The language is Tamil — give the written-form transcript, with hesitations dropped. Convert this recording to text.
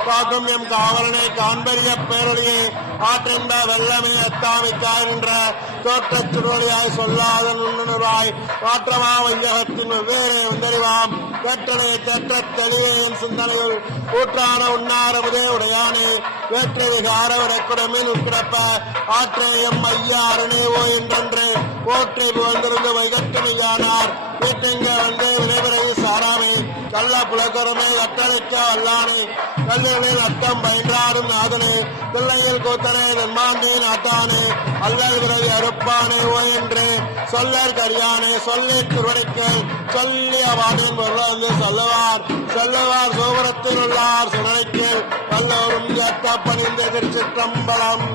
காக்கும் எம் காவலனை காண்பறிய பேரொழியே ஆற்றென்ப வெள்ளமே அத்தாமிக்காய் நின்ற தோற்றச் சுடொழியாய் சொல்லாத நுண்ணுணர்வாய் மாற்றமா வையகத்தின் வெவ்வேறு வந்தறிவாம் கேட்டனை கேட்ட தெளிவே என் சிந்தனையில் கூற்றான உண்ணாரமுதே உடையானே வேற்றது காரவரக்குடமின் உட்கிடப்ப ஆற்றேயம் ஐயா அரணேவோ என்றென்று போற்றி புகழ்ந்திருந்து வைகட்டுமையானார் வீட்டெங்க வந்து விரைவிரைவு சாராமே கள்ள புலக்கரமே கட்டளைக்க வல்லானே கல்லுகளில் அக்கம் பயின்றாடும் நாதனே பிள்ளையில் கூத்தனே நன்மாண்டே நாட்டானே அல்லல் விரவி அறுப்பானே ஓ என்று சொல்லற் கரியானே சொல்லி திருவடிக்கல் சொல்லி அவானின் பொருளாந்து சொல்லுவார் செல்லுவார் சோபரத்தில் உள்ளார் சுடலைக்கு வல்லோரும் ஏற்ற பணிந்த திருச்சிற்றம்பலம்.